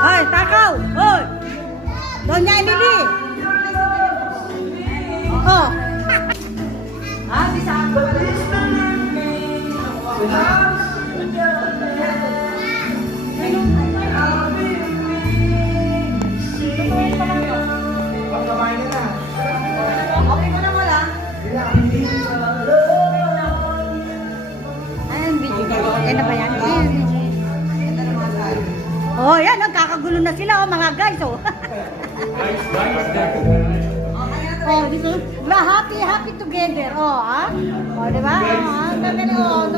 Hoy, takaw! Hoy! Doña Emily! Oh! Ayan, video ka. Yan na ba yan? Oh, yan. Nagkakagulo na sila, oh, mga guys, oh. Oh, dito. Happy together, oh, ah. Oh, di ba? Oh,